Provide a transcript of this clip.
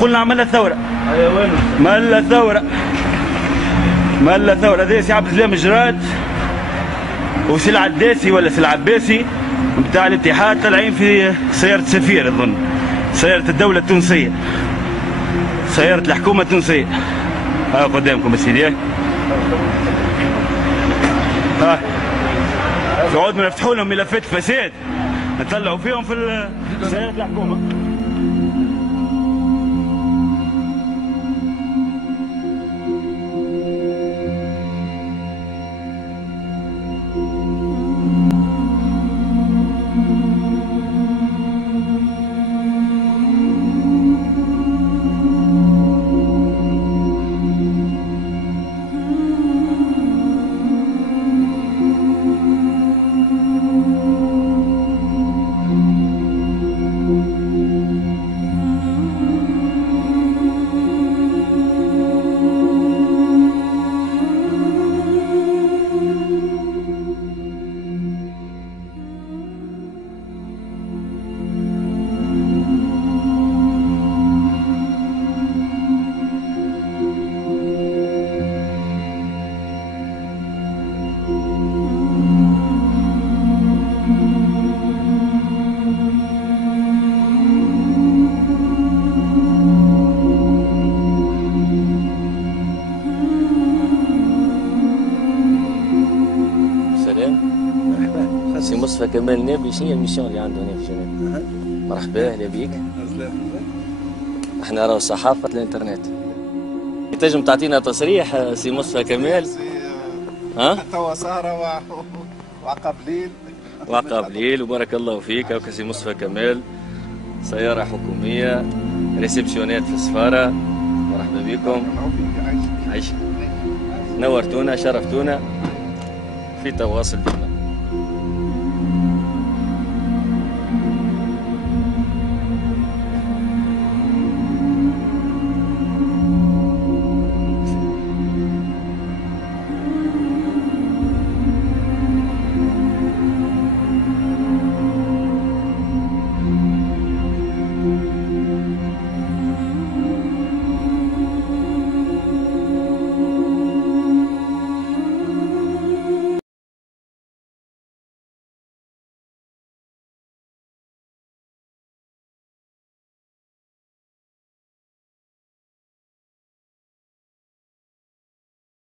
قلنا عملنا ثوره. ايوه وين؟ مالا ثوره هذا سي عبد السلام جراد وسي العداسي ولا سي العباسي نتاع الاتحاد طالعين في سياره سفير اظن، سياره الدوله التونسيه، سياره الحكومه التونسيه. ها قدامكم السيدي. ها يقعد ما نفتحوا لهم ملفات فساد نطلعوا فيهم في سياره الحكومه. سي مصطفى كمال نابلي، شنو هي الميسيون اللي عنده هنا في جنيف؟ مرحبا، اهلا بيك. احنا راهو صحافة الانترنت. تنجم تعطينا تصريح سي مصطفى كمال؟ ها؟ توا سهرة وعقب ليل وبارك الله فيك. هاكا سي مصطفى كمال، سيارة حكومية، ريسبسيونات في السفارة. مرحبا بكم. عيش. نورتونا، شرفتونا. في تواصل ديما.